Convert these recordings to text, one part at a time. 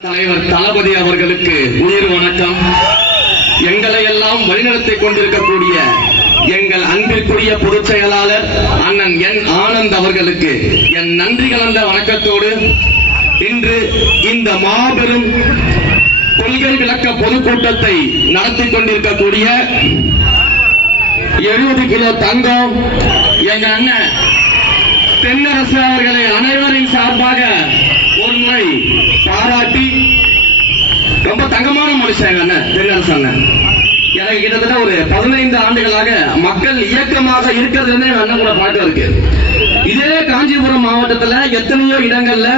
தலைவர் தளபதி அவர்களுக்கு உயிர் வணக்கம். எங்களை எல்லாம் வழிநடத்திக் கொண்டிருக்கக்கூடிய எங்கள் அன்பிற்குரிய பொதுச் செயலாளர் அண்ணன் என் ஆனந்த் அவர்களுக்கு என் நன்றி கலந்த வணக்கத்தோடு இன்று இந்த மாபெரும் கொள்கை விளக்க பொதுக்கூட்டத்தை நடத்தி கொண்டிருக்கக்கூடிய எழுபது கிலோ தங்கம் எங்க அண்ணன் தென்னரசு அவர்களை அனைவரின் சார்பாக ஒரு பாராட்டி ரொம்ப தங்கமான மனுஷன் அண்ணன் தென்னரசு அண்ணன் எனக்கு கிட்டத்தட்ட ஒரு பதினைந்து ஆண்டுகளாக மக்கள் இயக்கமாக இருக்கிறது என் அண்ணன் கூட பழக்கம் இருக்கு. இதே காஞ்சிபுரம் மாவட்டத்துல எத்தனையோ இடங்கள்ல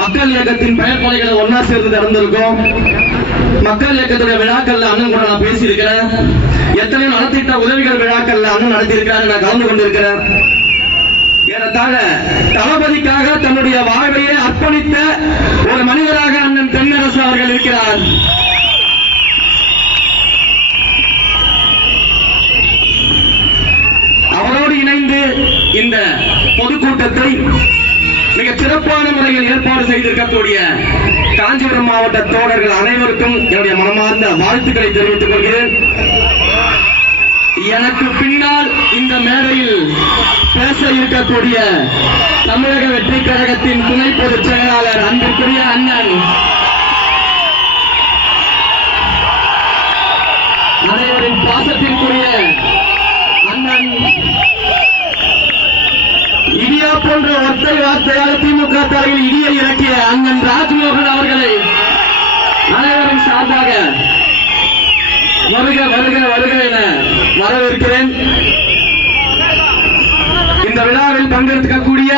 மக்கள் இயக்கத்தின் பெயர்ப்பலைகளை ஒன்னா சேர்ந்து நடந்திருக்கும். மக்கள் இயக்கத்துடைய விழாக்கள்ல அண்ணன் கூட நான் பேசியிருக்கிறேன். எத்தனையோ நடத்திட்ட உதவிகள் விழாக்கள்ல அண்ணன் நடத்தியிருக்கிறாரு நான் கலந்து கொண்டிருக்கிறேன். ஏறத்தாழ தளபதிக்காக தன்னுடைய வாழ்வையே அர்ப்பணித்த ஒரு மனிதராக அண்ணன் தென்னரசு அவர்கள் இருக்கிறார். அவரோடு இணைந்து இந்த பொதுக்கூட்டத்தை மிக சிறப்பான முறையில் ஏற்பாடு செய்திருக்கக்கூடிய காஞ்சிபுரம் மாவட்ட தோழர்கள் அனைவருக்கும் என்னுடைய மனமார்ந்த வாழ்த்துக்களை தெரிவித்துக் கொள்கிறேன். எனக்கு பின்னால் இந்த மேடையில் பேச இருக்கக்கூடிய தமிழக வெற்றி கழகத்தின் துணை பொதுச் செயலாளர் அன்பிற்குரிய அண்ணன் அனைவரின் பாசத்திற்குரிய அண்ணன் இடியா போன்ற ஒற்றை வார்த்தையால் திமுக தலையில் இடியை இறக்கிய அண்ணன் ராஜ்மோகன் அவர்களை அனைவரும் சார்பாக வருக வருக வருக என வரவேற்கிறேன். இந்த விழாவில் பங்கெடுக்கக்கூடிய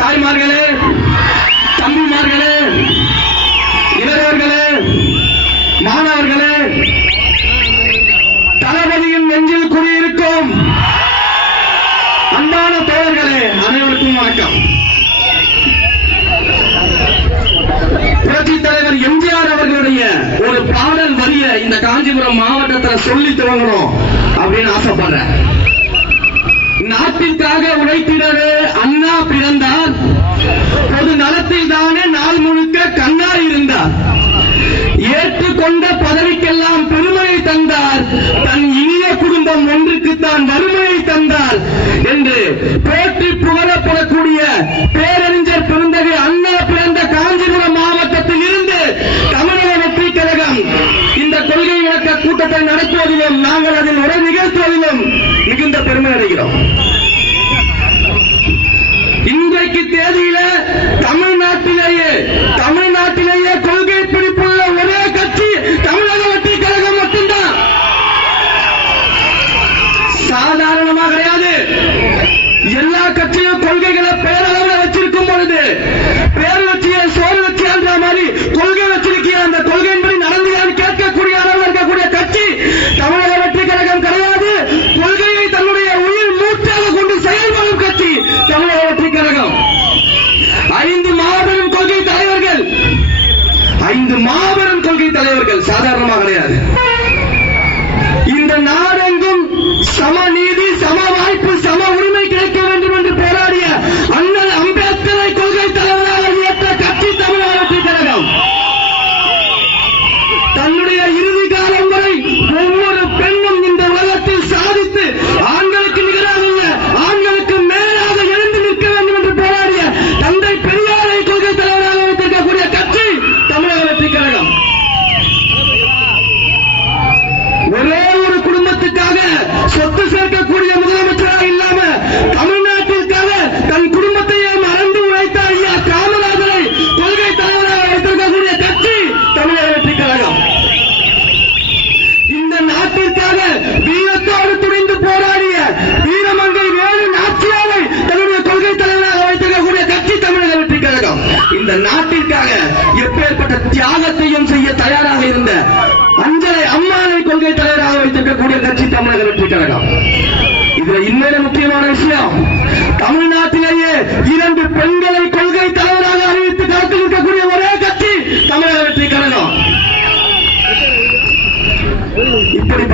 தாய்மார்களே தம்பிமார்களே இளைஞர்களே மாணவர்களே தளபதியின் நெஞ்சில் குடியிருக்கும் அன்பான தோழர்களே அனைவருக்கும் வணக்கம். புரட்சி தலைவர் எம்ஜிஆர் அவர்களுடைய ஒரு பாடல் வரிய இந்த காஞ்சிபுரம் மாவட்டத்துல சொல்லி துவங்கணும் அப்படின்னு ஆசைப்படுறேன். நாட்டிற்காக உழைத்திடவே அண்ணா பிறந்தார். பொது நலத்தில் தானே நாள் முழுக்க கண்ணா இருந்தார். ஏற்றுக்கொண்ட பதவிக்கெல்லாம் பெருமையை தந்தார். தன் இனிய குடும்பம் ஒன்றுக்கு தான் வறுமையை தந்தார் என்று போற்றி புகழப்படக்கூடிய பேர பெருந்தகை அண்ணா பிறந்த காஞ்சிபுரம் மாவட்டத்தில் இருந்து தமிழக வெற்றி கழகம் இந்த கொள்கை விளக்க கூட்டத்தை நடத்துவதிலும் நாங்கள் அதில் உரை நிகழ்த்துவதிலும் மிகுந்த பெருமை அடைகிறோம். இன்றைக்கு தேதியில தமிழ்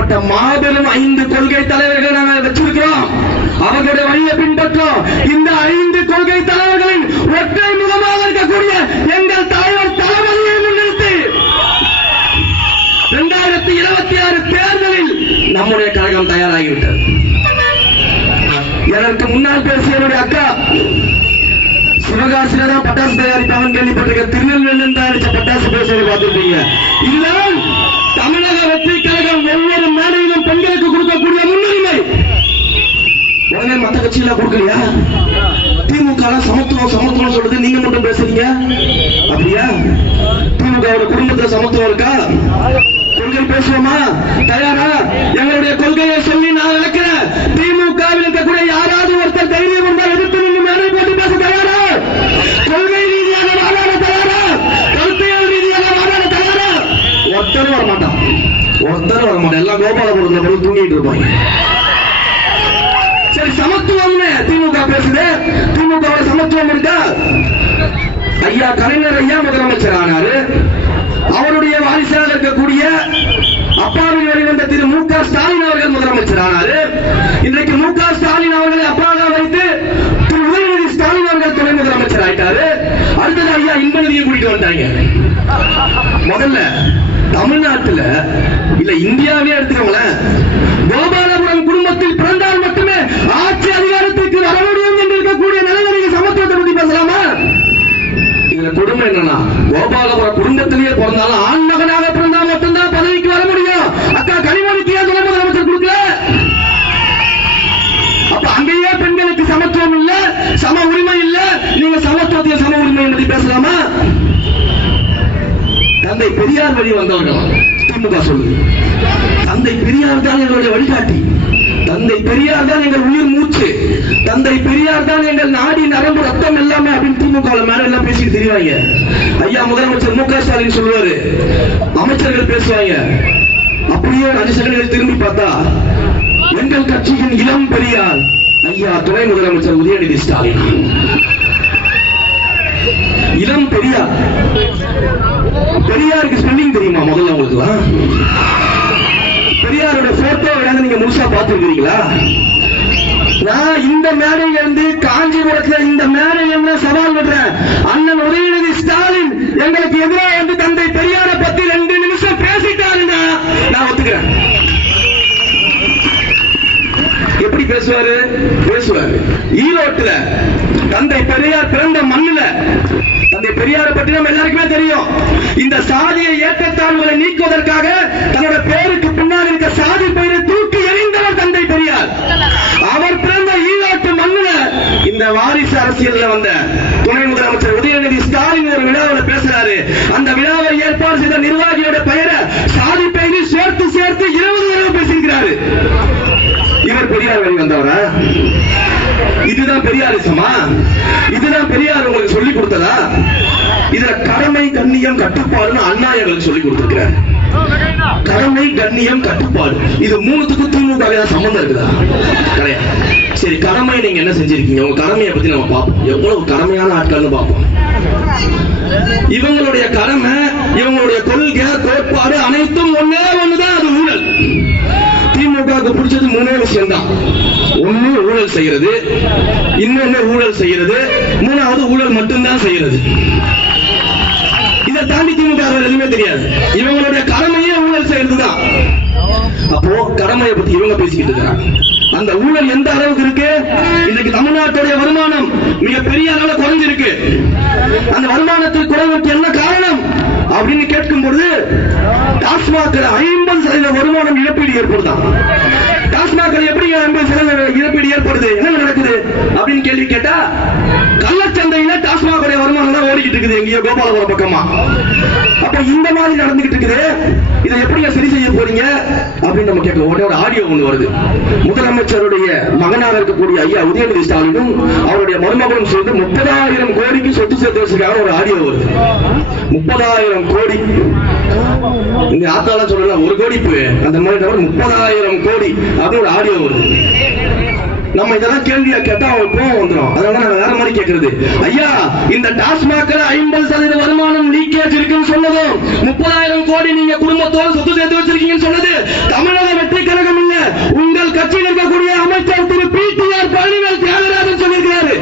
இப்படிப்பட்ட மாபெரும் ஐந்து கொள்கை தலைவர்கள் நாங்கள் வச்சிருக்கிறோம். அவர்களுடைய வழியை பின்பற்றோம். இந்த ஐந்து கொள்கை தலைவர்களின் ஒற்றை முகமாக இருக்கக்கூடிய எங்கள் தலைவர் தளபதியை முன்னிறுத்தி இரண்டாயிரத்தி இருபத்தி ஆறு தேர்தலில் நம்முடைய கழகம் தயாராகிவிட்டது. எனக்கு முன்னாள் பேசிய அக்கா சிவகாசியில தான் பட்டாசு தயாரிப்பாங்கன்னு கேள்விப்பட்டிருக்கேன். திருநெல்வேலியில் தான் அடிச்ச பட்டாசு பேசுறது பார்த்துருப்பீங்க இதுதான் ஏன் மத்த கட்சியில கொடுக்கலையா? திமுக சமத்துவம் சமத்துவம் சொல்றது நீங்க மட்டும் பேசுறீங்க? அப்படியா? திமுக குடும்பத்துல சமத்துவம் இருக்கா? கொள்கை பேசுவோமா? தயாரா? எங்களுடைய கொள்கையை சொல்லி நான் விளக்கிறேன் திமுகவில் இருக்கக்கூடிய யாராவது ஒருத்தர் தைரியம் இருந்தால் எதிர்த்து நின்று மேலே போட்டு பேச தயாரா? கொள்கை ரீதியாக வாழாட தயாரா? கருத்தியல் ரீதியாக வாழாட தயாரா? ஒருத்தரும் வர மாட்டான் ஒருத்தரும் வர மாட்டான் எல்லாம் கோபாலபுரத்துல போய் தூங்கிட்டு இருப்பாங்க சரி சமத்துவம்னு நான் பேசுது திமுக சமத்துவம் இருக்கா ஐயா கலைஞர் ஐயா முதலமைச்சர் ஆனாரு அவருடைய வாரிசாக இருக்கக்கூடிய அப்பாவின் வழிவந்த திரு மு க ஸ்டாலின் அவர்கள் முதலமைச்சர் ஆனாரு இன்றைக்கு மு க ஸ்டாலின் அவர்களை அப்பாவாக வைத்து திரு உதயநிதி ஸ்டாலின் அவர்கள் துணை முதலமைச்சர் ஆயிட்டாரு. அடுத்தது ஐயா இன்பநிதியை கூட்டிட்டு வந்தாங்க முதல்ல தமிழ்நாட்டுல இல்ல இந்தியாவே எடுத்துக்கோங்களேன். கோபாலபுரம் குடும்பத்தில் பிறந்தால் மட்டுமே ஆட்சி அதிகாரத்திற்கு வர முடியும் என்று இருக்கக்கூடிய நிலையில நீங்க சமத்துவத்தை பத்தி பேசலாமா? இதுல கொடுமை என்னன்னா கோபாலபுர குடும்பத்திலேயே பிறந்தாலும் ஆண் மகனாக பிறந்தா மட்டும்தான் பதவிக்கு வர முடியும். அக்கா கனிமொழிக்கு ஏன் துணை முதலமைச்சர் கொடுக்கல? அப்ப அங்கேயே பெண்களுக்கு சமத்துவம் இல்ல சம உரிமை இல்ல நீங்க சமத்துவத்தில் சம உரிமை பத்தி பேசலாமா? தந்தை பெரியார் வழி வந்தவர்கள் திமுக சொல்லுது. தந்தை பெரியார் தான் எங்களுடைய வழிகாட்டி. தந்தை பெரியார் தான் எங்கள் உயிர் மூச்சு. தந்தை பெரியார் தான் எங்கள் நாடி நரம்பு ரத்தம் எல்லாமே அப்படின்னு திமுக மேல எல்லாம் பேசிட்டு தெரிவாங்க ஐயா முதலமைச்சர் மு க ஸ்டாலின் சொல்லுவாரு. அமைச்சர்கள் பேசுவாங்க. அப்படியே அஞ்சு செகண்ட்கள் திரும்பி பார்த்தா எங்கள் கட்சியின் இளம் பெரியார் ஐயா துணை முதலமைச்சர் உதயநிதி ஸ்டாலின். இளம் பெரியார். பெரியாருக்கு ஸ்பெல்லிங் தெரியுமா? முதல்ல உங்களுக்கு பெரியாரோட போட்டோ வேணாலும் நீங்க முழுசா பாத்துருக்கீங்களா நான் இந்த மேடையில இருந்து காஞ்சிபுரத்துல இந்த மேடையில இருந்து சவால் விடுறேன்? அண்ணன் உதயநிதி ஸ்டாலின் எங்களுக்கு எதிராக வந்து தந்தை பெரியாரை பத்தி ரெண்டு நிமிஷம் பேசிட்டாருங்க. நான் ஒத்துக்கிறேன். எப்படி பேசுவாரு? பேசுவாரு. ஈரோட்டுல தந்தை பெரியார் பிறந்த மண்ணுல தந்தை பெரியாரை பற்றி நம்ம எல்லாருக்குமே தெரியும். இந்த சாதியை ஏற்றத்தாழ்வுகளை நீக்குவதற்காக தன்னோட பேருக்கு பின்னால் இருக்க சாதி பெயரை தூக்கி எறிந்தவர் தந்தை பெரியார். அவர் பிறந்த ஈழாட்டு மண்ணுல இந்த வாரிசு அரசியல்ல வந்த துணை முதலமைச்சர் உதயநிதி ஸ்டாலின் ஒரு விழாவில் பேசுறாரு. அந்த விழாவை ஏற்பாடு செய்த நிர்வாகியோட பெயரை சாதி பெயரை சேர்த்து சேர்த்து இருபது தடவை பேசியிருக்கிறாரு. இவர் பெரியார் வழி வந்தவரா? இதுதான் பெரியாரிசமா இதுதான் பெரியார் உங்களுக்கு சொல்லி கொடுத்ததா? இதுல கடமை கண்ணியம் கட்டுப்பாடுன்னு அண்ணா எங்களுக்கு சொல்லி கொடுத்திருக்கிறார். கடமை கண்ணியம் கட்டுப்பாடு. இது மூணுத்துக்கும் திமுக சம்பந்தம் இருக்குதா? கிடையாது. சரி கடமை நீங்க என்ன செஞ்சிருக்கீங்க? உங்க கடமையை பத்தி நம்ம பார்ப்போம். எவ்வளவு கடமையான ஆட்கள்னு பார்ப்போம். இவங்களுடைய கடமை இவங்களுடைய கொள்கை கோட்பாடு அனைத்தும் ஒன்னே ஒண்ணுதான். அது ஊழல். திமுகவுக்கு பிடிச்சது மூணே விஷயம் தான் ஒண்ணு ஊழல் செய்யறது இன்னொன்னு ஊழல் செய்யறது மூணாவது ஊழல் மட்டும்தான் செய்யறது. இதை தாண்டி திமுக எதுவுமே தெரியாது. இவங்களுடைய கடமையே ஊழல் செய்யறது தான் அப்போ கடமையை பத்தி இவங்க பேசிக்கிட்டு இருக்காங்க. அந்த ஊழல் எந்த அளவுக்கு இருக்கு? இன்னைக்கு தமிழ்நாட்டுடைய வருமானம் மிக பெரிய அளவுல குறைஞ்சிருக்கு. அந்த வருமானத்துக்கு குறைவுக்கு என்ன காரணம்? அப்படின்னு கேட்கும் பொழுது டாஸ்மாக்ல ஐம்பது சதவீத வருமானம் இழப்பீடு ஏற்படுதான் டாஸ்மாக்ல எப்படி ஐம்பது சதவீத இழப்பீடு ஏற்படுது? என்ன நடக்குது? அப்படின்னு கேள்வி கேட்டா கள்ளச்சந்தையில டாஸ்மாக் வருமானம் தான் ஓடிக்கிட்டு இருக்குது எங்கேயோ கோபாலபுரம் பக்கமா. அப்ப இந்த மாதிரி நடந்துகிட்டு இருக்குது. இதை எப்படியா சரி செய்ய போறீங்க? அப்படின்னு நம்ம கேட்கலாம். உடனே ஒரு ஆடியோ ஒண்ணு வருது. முதலமைச்சருடைய மகனாக இருக்கக்கூடிய ஐயா உதயநிதி ஸ்டாலினும் அவருடைய மருமகனும் சேர்ந்து முப்பதாயிரம் கோடிக்கு சொத்து சேர்த்து வச்சிருக்காங்க ஒரு ஆடியோ வருது. முப்பதாயிரம் கோடி. இந்த ஆத்தால சொல்லலாம் ஒரு கோடி அந்த மாதிரி முப்பதாயிரம் கோடி. அதோட ஆடியோ வருது நம்ம இதெல்லாம் கேள்வியா கேட்டா அவன் கோவம் வந்துடும் அதனால நான் வேற மாதிரி கேட்கறது ஐயா இந்த டாஸ்மாக்ல ஐம்பது சதவீத வருமானம் லீக்கேஜ் இருக்குன்னு சொன்னதும் முப்பதாயிரம் கோடி நீங்க குடும்பத்தோடு சொத்து சேர்த்து வச்சிருக்கீங்கன்னு சொன்னது தமிழக வெற்றி கழகம் இல்ல. உங்கள் கட்சியில் இருக்கக்கூடிய அமைச்சர் திரு P T R Palanivel Thiagarajan சொல்லியிருக்கிறாரு.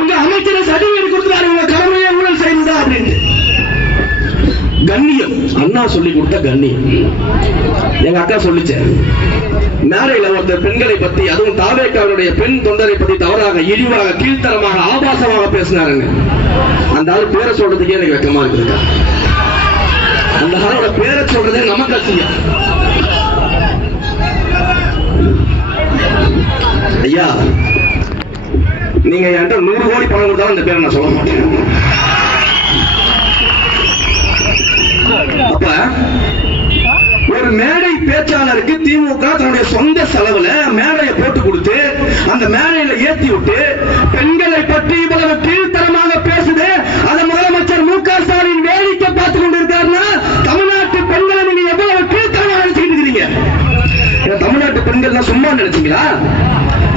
உங்க அமைச்சரை சர்டிபிகேட் கண்ணியம். அண்ணா சொல்லி கொடுத்த கண்ணியம். எங்க அக்கா சொல்லிச்சேன் மேடையில ஒருத்தர் பெண்களை பத்தி அதுவும் தாவேக்காவுடைய பெண் தொண்டரை பத்தி தவறாக இழிவாக கீழ்த்தரமாக ஆபாசமாக பேசினாருங்க. அந்த ஆள் பேரை சொல்றதுக்கே எனக்கு வெக்கமா இருக்குதுக்கா. அந்த ஆளோட பேரை சொல்றதே நமக்கு அசிங்கம் ஐயா நீங்க என்கிட்ட நூறு கோடி பணம் கொடுத்தாலும் அந்த பேரை நான் சொல்ல மாட்டேன். அப்ப ஒரு மேடை பேச்சாளருக்கு திமுக தன்னுடைய சொந்த செலவுல மேடையை போட்டு கொடுத்து அந்த மேடையில ஏத்தி விட்டு பெண்களை பற்றி இவ்வளவு கீழ்த்தரமாக பேசுது. அதை முதலமைச்சர் மு க ஸ்டாலின் வேடிக்கை பார்த்து கொண்டிருக்காருன்னா தமிழ்நாட்டு பெண்களை நீங்க எவ்வளவு கீழ்த்தரமாக நினைச்சுக்கிட்டு இருக்கிறீங்க? ஏன் தமிழ்நாட்டு பெண்கள் சும்மா நினைச்சீங்களா?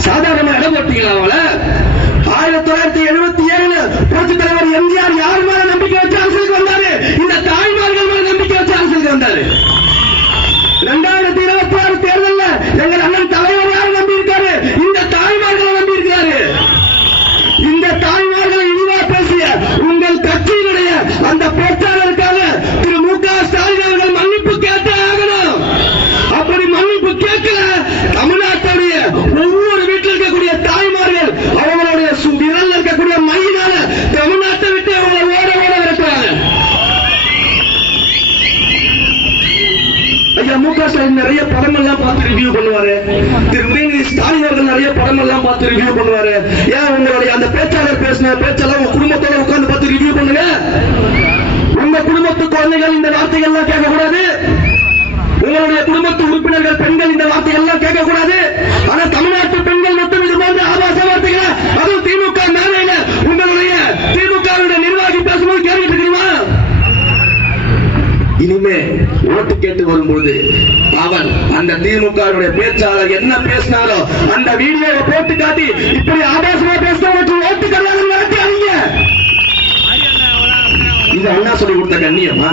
சாதாரணமா இடம் போட்டீங்களா அவளை ஆயிரத்தி தொள்ளாயிரத்தி எழுபத்தி ஏழுல புரட்சி தலைவர் எம்ஜிஆர் யார் மேல நம்பிக்கை வச்சு அரசியலுக்கு வந்தாரு இந்த தாய்மார்கள் மேல நம்பிக்கை வச்சு அரசியலுக்கு வந்தாரு ரெண்டாயிரத்தி இருபத்தி ஆறு தேர்தல்ல எங்கள் அண்ணன் தலைவர் யார் நம்பி இருக்காரு இந்த தாய்மார்களை நம்பி இருக்காரு இந்த தாய்மார்களை இழிவா பேசிய உங்கள் கட்சியினுடைய அந்த பேச்சாளருக்காக திரு மு க ஸ்டாலின் அவர்கள் மன்னிப்பு கேட்டே ஆகணும் அப்படி மன்னிப்பு கேட்கல தமிழ்நாட்டுடைய ஒவ்வொரு வீட்டில் இருக்கக்கூடிய தாய்மார்கள் அவங்களுடைய சு- விரல்ல இருக்கக்கூடிய மையினால தமிழ்நாட்டை விட்டு அவங்களை ஓட ஓட விரட்டுவாங்க ஐயா மு க ஸ்டாலின் நிறைய படம் எல்லாம் பார்த்து ரிவ்யூ பண்ணுவாரு திரு உதயநிதி ஸ்டாலின் அவர்கள் நிறைய படம் எல்லாம் பார்த்து ரிவ்யூ பண்ணுவாரு. ஏன் உங்களுடைய அந்த பேச்சாளர் பேசின பேச்செல்லாம் உங்க குடும்பத்தோட உட்கார்ந்து பார்த்து ரிவ்யூ பண்ணுங்க? உங்க குடும்பத்து குழந்தைகள் இந்த வார்த்தைகள் எல்லாம் கேட்கக்கூடாது. உங்களுடைய குடும்பத்து உறுப்பினர்கள் பெண்கள் இந்த வார்த்தைகள் எல்லாம் கேட்கக்கூடாது. ஆனா தமிழ்நாட்டு பெண்கள் மட்டும் இது போன்ற ஆபாச வார்த்தைகளை அதுவும் திமுக மேலையில உங்களுடைய திமுக நிர்வாகி பேசும்போது கேட்டுட்டு இருக்கிறீங்களா இனிமே ஓட்டு கேட்டு வரும்பொழுது அவன் அந்த திமுக பேச்சாளர் என்ன பேசினாலும் அந்த வீடியோவை போட்டு காட்டி இப்படி ஆபாசமா பேசுறவங்களுக்கு ஓட்டு கிடையாது நடத்தாதீங்க இது அண்ணா சொல்லி கொடுத்த கண்ணியமா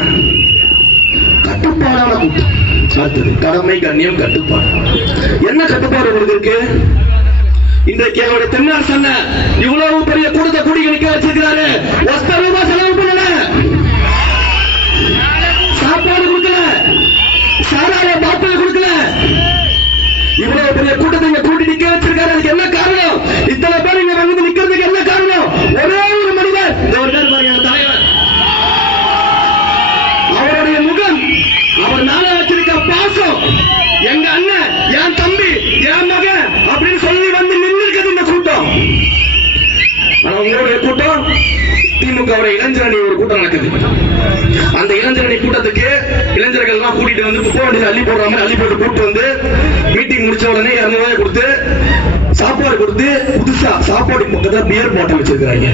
கட்டுப்பாடான கூட்டம் அடுத்தது கடமை கண்ணியம் கட்டுப்பாடு. என்ன கட்டுப்பாடு உங்களுக்கு இருக்கு? இன்றைக்கு அவருடைய தென்னார் சொன்ன இவ்வளவு பெரிய கூட்டத்தை கூடி நிக்க வச்சிருக்கிறாரு. பாட்டில் கொடுக்கல. இவ்வளவு பெரிய கூட்டத்தை இங்க கூட்டி நிக்க வச்சிருக்காரு. அதுக்கு என்ன காரணம்? இத்தனை பேர் இங்க வந்து நிக்கிறதுக்கு என்ன காரணம்? ஒரே ஒரு மனிதர் ஒரு பேர் பாருங்க தலைவர்? அவருடைய முகம் அவர் மேல வச்சிருக்க பாசம். எங்க அண்ணன் என் தம்பி என் மகன் அப்படின்னு சொல்லி வந்து திமுக இளைஞரணி ஒரு கூட்டம் நடக்குது. அந்த இளைஞரணி கூட்டத்துக்கு இளைஞர்கள் எல்லாம் கூட்டிட்டு வந்து குப்பை வண்டியில் அள்ளி போடுற மாதிரி அள்ளி போட்டு கூட்டு வந்து மீட்டிங் முடிச்ச உடனே இரநூறுவாய் கொடுத்து சாப்பாடு கொடுத்து புதுசா சாப்பாடு பக்கத்துல பியர் பாட்டில் வச்சிருக்காங்க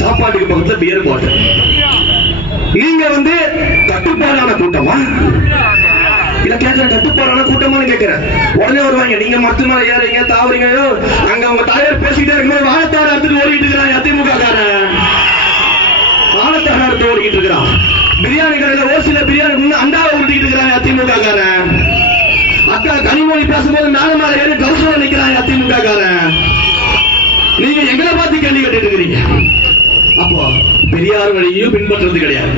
சாப்பாட்டுக்கு பக்கத்துல பியர் பாட்டில் நீங்க வந்து கட்டுப்பாடான கூட்டமா? இல்ல கேட்கிறேன் கட்டுப்பாடான கூட்டமான்னு கேட்கிறேன். உடனே வருவாங்க நீங்க மட்டுமா ஏறீங்க தாவறீங்க? ஐயோ, அங்க உங்க தலைவர் பேசிக்கிட்டே இருக்கும்போது வாழைத்தார அடுத்து ஓடிட்டு இருக்கிறான் அதிமுக காரன் வாழத்தார அடுத்து ஓடிக்கிட்டு இருக்கிறான். பிரியாணி கடையில சில பிரியாணி அண்டாவை ஊட்டிக்கிட்டு இருக்கிறாங்க அதிமுக காரன் அக்கா கனிமொழி பேசும்போது மேல மேல ஏறி கவுசல நிக்கிறாங்க அதிமுக காரன் நீங்க எங்களை பார்த்து கேள்வி கேட்டுட்டு இருக்கிறீங்க. அப்போ பெரியார் வழியையும் பின்பற்றுறது கிடையாது.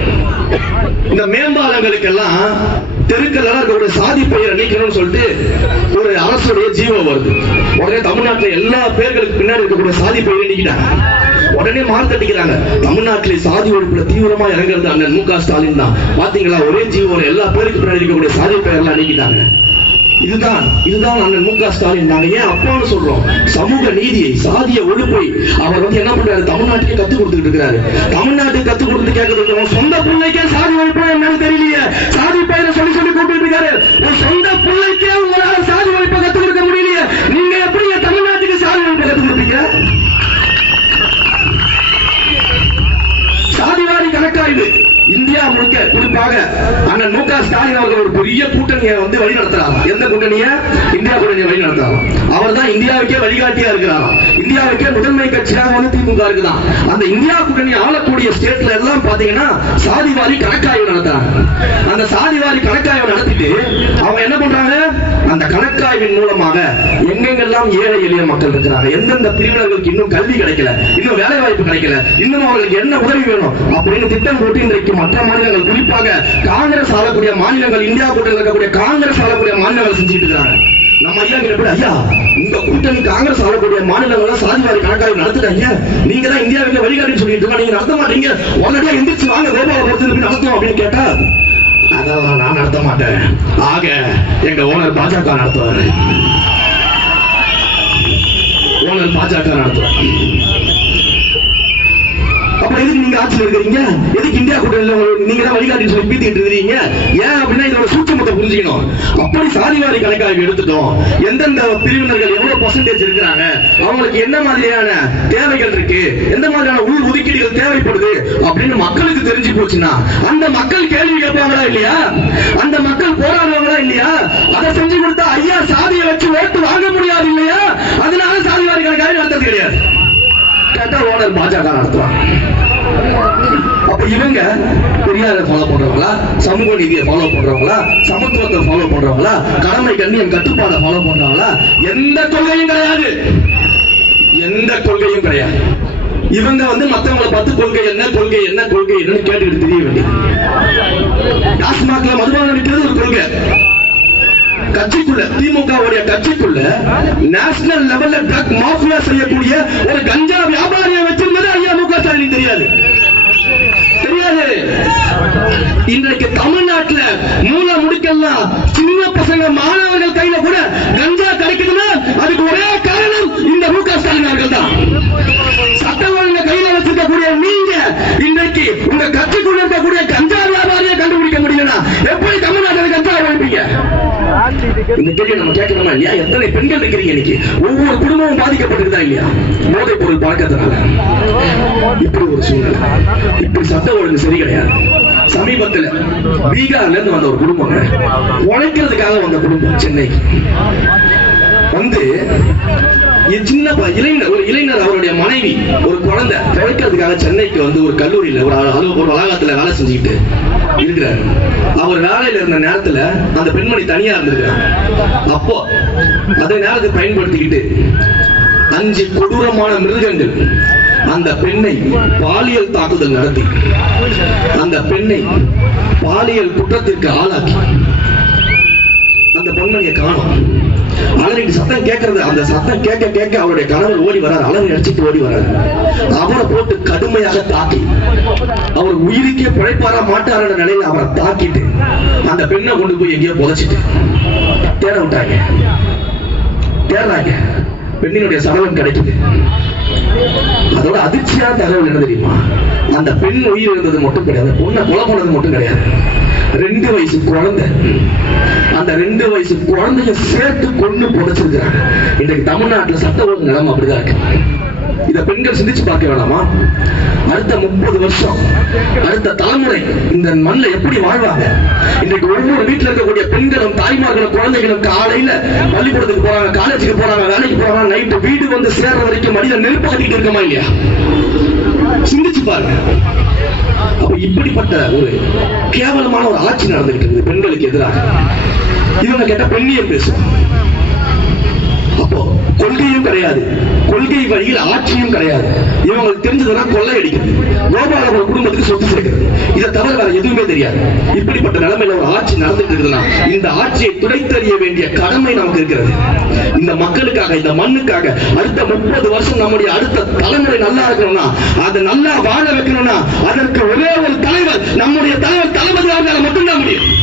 இந்த மேம்பாலங்களுக்கு எல்லாம் தெருக்கள் இருக்கக்கூடிய சாதி பெயரை நீக்கணும்னு சொல்லிட்டு ஒரு அரசுடைய ஜீவம் வருது. உடனே தமிழ்நாட்டில் எல்லா பேர்களுக்கு பின்னாடி இருக்கக்கூடிய சாதி பெயரை நீக்கிட்டாங்க. உடனே மார்த்தட்டிக்கிறாங்க தமிழ்நாட்டிலே சாதி ஒழிப்புல தீவிரமா இறங்குறது அண்ணன் மு க ஸ்டாலின் தான். பாத்தீங்களா? ஒரே ஜீவோட எல்லா பேருக்கு பின்னாடி இருக்கக்கூடிய சாதி பெயர்லாம் நீக்கிட்டாங்க. இதுதான் இதுதான் அண்ணன் மு க. ஸ்டாலின். நாங்க ஏன் அப்பான்னு சொல்றோம்? சமூக நீதியை சாதிய ஒழுப்பை அவர் வந்து என்ன பண்றாரு? தமிழ்நாட்டுக்கு கத்து கொடுத்துட்டு இருக்கிறாரு. தமிழ்நாட்டுக்கு கத்து கொடுத்து கேட்கறது சொந்த பிள்ளைக்கே சாதி ஒழிப்பு என்னன்னு தெரியலையே. சாதி பயிரை சொல்லி சொல்லி கூப்பிட்டு இருக்காரு உன் சொந்த பிள்ளைக்கே உங்களால சாதி ஒழிப்பை கத்து கொடுக்க முடியலையே நீங்க எப்படி என் தமிழ்நாட்டுக்கு சாதி ஒழிப்பை கத்து கொடுப்பீங்க சாதிவாரி கணக்காய்வு இந்தியா முழுக்க குறிப்பாக அண்ணன் மு க ஸ்டாலின் அவர்கள் ஒரு பெரிய கூட்டணியை வந்து வழி நடத்துறாங்க எந்த கூட்டணியை? இந்தியா கூட்டணியை வழி நடத்துறாங்க. அவர் தான் இந்தியாவுக்கே வழிகாட்டியா இருக்கிறாராம் இந்தியாவுக்கே முதன்மை கட்சியாக வந்து திமுக இருக்குதான் அந்த இந்தியா கூட்டணி ஆளக்கூடிய ஸ்டேட்ல எல்லாம் பாத்தீங்கன்னா சாதிவாரி கணக்காய்வு நடத்துறாங்க. அந்த சாதிவாரி கணக்காய்வு நடத்திட்டு அவங்க என்ன பண்றாங்க? அந்த கணக்காய்வின் மூலமாக எங்கெங்கெல்லாம் ஏழை எளிய மக்கள் இருக்கிறாங்க எந்தெந்த பிரிவினர்களுக்கு இன்னும் கல்வி கிடைக்கல இன்னும் வேலை வாய்ப்பு கிடைக்கல இன்னும் அவர்களுக்கு என்ன உதவி வேணும் அப்படின்னு திட்டம் போட்டு இன்றைக்கு மற்ற மாநிலங்கள் குறிப்பாக காங்கிரஸ் ஆளக்கூடிய மாநிலங்கள் இந்தியா கூட்டத்தில் இருக்கக்கூடிய காங்கிரஸ் ஆளக்கூடிய மாநிலங்கள் செஞ்சுட்டு இருக்காங்க நம்ம ஐயா கிட்ட ஐயா உங்க கூட்டணி காங்கிரஸ் ஆளக்கூடிய மாநிலங்கள்லாம் சாதிவாரி கணக்காய்வு நடத்துறாங்க நீங்க தான் இந்தியாவுக்கு வழிகாட்டி சொல்லிட்டு இருக்கோம் நீங்க நடத்த மாட்டீங்க. உடனடியா எந்திரிச்சு வாங்க கோபாலபுரத்துக்கு நடத்தும் அப்படின்னு கேட்டா அதெல்லாம் நான் நடத்த மாட்டேன். ஆக எங்க ஓனர் பாஜக நடத்துவாரு. ஓனர் பாஜக நடத்துவார். அப்ப எதுக்கு நீங்க ஆட்சியில் இருக்கிறீங்க? எதுக்கு இந்தியா கூட்டணியில நீங்க தான் வழிகாட்டி சொல்லி பீத்திட்டு இருக்கிறீங்க? ஏன் அப்படின்னா இதோட புரிஞ்சுக்கணும். அப்படி சாதிவாரி கணக்காய்வு எடுத்துட்டோம். எந்தெந்த பிரிவினர்கள் எவ்வளவு பர்சன்டேஜ் இருக்கிறாங்க? அவங்களுக்கு என்ன மாதிரியான தேவைகள் இருக்கு? எந்த மாதிரியான உள் ஒதுக்கீடுகள் தேவைப்படுது? அப்படின்னு மக்களுக்கு தெரிஞ்சு போச்சுன்னா அந்த மக்கள் கேள்வி கேட்பாங்களா இல்லையா? அந்த மக்கள் போராடுவாங்களா இல்லையா? அதை செஞ்சு கொடுத்தா ஐயா சாதியை வச்சு ஓட்டு வாங்க முடியாது இல்லையா? அதனால சாதிவாரி கணக்காய்வு நடத்துறது கிடையாது. கேட்டா ஓனர் பாஜக நடத்துவாங்க. அப்ப இவங்க பெரியார ஃபாலோ பண்றவங்களா? சமூக நீதியை ஃபாலோ பண்றவங்களா? சமத்துவத்தை ஃபாலோ பண்றவங்களா? கடமை கண்ணியம் கட்டுப்பாடை ஃபாலோ பண்றவங்களா? எந்த கொள்கையும் கிடையாது. எந்த கொள்கையும் கிடையாது. இவங்க வந்து மத்தவங்களை பார்த்து கொள்கை என்ன கொள்கை என்ன கொள்கை என்னன்னு கேட்டுக்கிட்டு தெரிய வேண்டியது. டாஸ்மாக்ல மதுபானம் விற்கிறது ஒரு கொள்கை. கட்சிக்குள்ள திமுகவுடைய கட்சிக்குள்ள நேஷனல் லெவல்ல ட்ரக் மாஃபியா செய்யக்கூடிய ஒரு கஞ்சா வியாபாரியை வச்சிருந்தது ஐயா மு க ஸ்டாலின் தெரியாது. இன்றைக்கு தமிழ்நாட்டுல மூல முடிக்கலாம் சின்ன பசங்க மாணவர்கள் கையில கூட கஞ்சா கிடைக்குதுன்னா அதுக்கு ஒரே காரணம் இந்த மு க ஸ்டாலின் அவர்கள் தான் சட்டம் ஒழுங்க கையில வச்சிருக்கக்கூடிய நீங்க இன்றைக்கு உங்க கட்சிக்குள்ள இருக்கக்கூடிய கஞ்சா வியாபாரியை கண்டுபிடிக்க முடியலன்னா எப்படி தமிழ்நாட்டில் கஞ்சா ஒழிப்பீங்க இந்த கேள்வி நம்ம கேட்கணுமா இல்லையா எத்தனை பெண்கள் இருக்கிறீங்க இன்னைக்கு? ஒவ்வொரு குடும்பமும் பாதிக்கப்பட்டிருக்கா இல்லையா? போதைப் பொருள் பழக்கத்தினால இப்படி ஒரு சூழ்நிலை. இப்படி சட்ட ஒழுங்கு சரி கிடையாது. சமீபத்துல பீகார்ல இருந்து வந்த ஒரு குடும்பம் உழைக்கிறதுக்காக வந்த குடும்பம் சென்னைக்கு வந்து சின்ன இளைஞர் ஒரு இளைஞர் அவருடைய மனைவி ஒரு குழந்தை பிழைக்கிறதுக்காக சென்னைக்கு வந்து ஒரு கல்லூரியில ஒரு அலு- ஒரு வளாகத்துல வேலை செஞ்சுக்கிட்டு இருக்கிறார். அவர் வேலையில இருந்த நேரத்துல அந்த பெண்மணி தனியா இருந்திருக்கிறார். அப்போ அதே நேரத்தை பயன்படுத்திக்கிட்டு அஞ்சு கொடூரமான மிருகங்கள் அந்த பெண்ணை பாலியல் தாக்குதல் நடத்தி அந்த பெண்ணை பாலியல் குற்றத்திற்கு ஆளாக்கி அந்த பொன்மணியை காணும். அலறிட்டு சத்தம் கேட்கறது அந்த சத்தம் கேட்க கேட்க அவருடைய கணவர் ஓடி வரார் அலறி அடிச்சிட்டு ஓடி வரார் அவரை போட்டு கடுமையாக தாக்கி அவர் உயிருக்கே பிழைப்பாரா மாட்டார நிலையில அவரை தாக்கிட்டு அந்த பெண்ணை கொண்டு போய் எங்கேயோ புதைச்சிட்டு தேட விட்டாங்க. தேடுறாங்க. பெண்ணினுடைய சடலம் கிடைக்குது. அதோட அதிர்ச்சியான தகவல் என்ன தெரியுமா? அந்த பெண் உயிர் இருந்தது மட்டும் கிடையாது பொண்ணை கொலை பண்ணது மட்டும் கிடையாது. ரெண்டு வயசு குழந்தை. அந்த ரெண்டு வயசு குழந்தைய சேர்த்து கொண்டு புதைச்சிருக்கிறாங்க. இன்றைக்கு தமிழ்நாட்டுல சட்ட ஒழுங்கு நிலைமை அப்படிதான் இருக்கு. இத பெண்கள் சிந்திச்சு பார்க்க வேணாமா? அடுத்த முப்பது வருஷம் அடுத்த தலைமுறை இந்த மண்ணில் எப்படி வாழ்வாங்க? இன்றைக்கு ஒவ்வொரு வீட்டுல இருக்கக்கூடிய பெண்களும் தாய்மார்களும் குழந்தைகளும் காலையில பள்ளிக்கூடத்துக்கு போறாங்க காலேஜுக்கு போறாங்க வேலைக்கு போறாங்க நைட்டு வீடு வந்து சேர்ற வரைக்கும் மனிதன் நெருப்பு கட்டிட்டு இருக்கமா இல்லையா? சிந்திச்சு பாருங்க. அப்ப இப்படிப்பட்ட ஒரு கேவலமான ஒரு ஆட்சி நடந்துகிட்டு இருக்குது பெண்களுக்கு எதிராக. இவங்க கேட்ட பெண்ணிய பேசும் அப்போ கொள்கையும் கிடையாது. கொள்கை வழியில் ஆட்சியும் கிடையாது. இவங்களுக்கு தெரிஞ்சதெல்லாம் கொள்ளையடிக்கிறது. கோபாலபுரம் குடும்பத்துக்கு சொத்து சேர்க்கிறது. இதை தவிர வேற எதுவுமே தெரியாது. இப்படிப்பட்ட நிலைமையில ஒரு ஆட்சி நடந்துட்டு இருக்குதுன்னா இந்த ஆட்சியை துடைத்தறிய வேண்டிய கடமை நமக்கு இருக்கிறது. இந்த மக்களுக்காக இந்த மண்ணுக்காக அடுத்த முப்பது வருஷம் நம்முடைய அடுத்த தலைமுறை நல்லா இருக்கணும்னா அதை நல்லா வாழ வைக்கணும்னா அதற்கு ஒரே ஒரு தலைவர் நம்முடைய தலைவர் தளபதி அவர்களால் மட்டும்தான் முடியும்.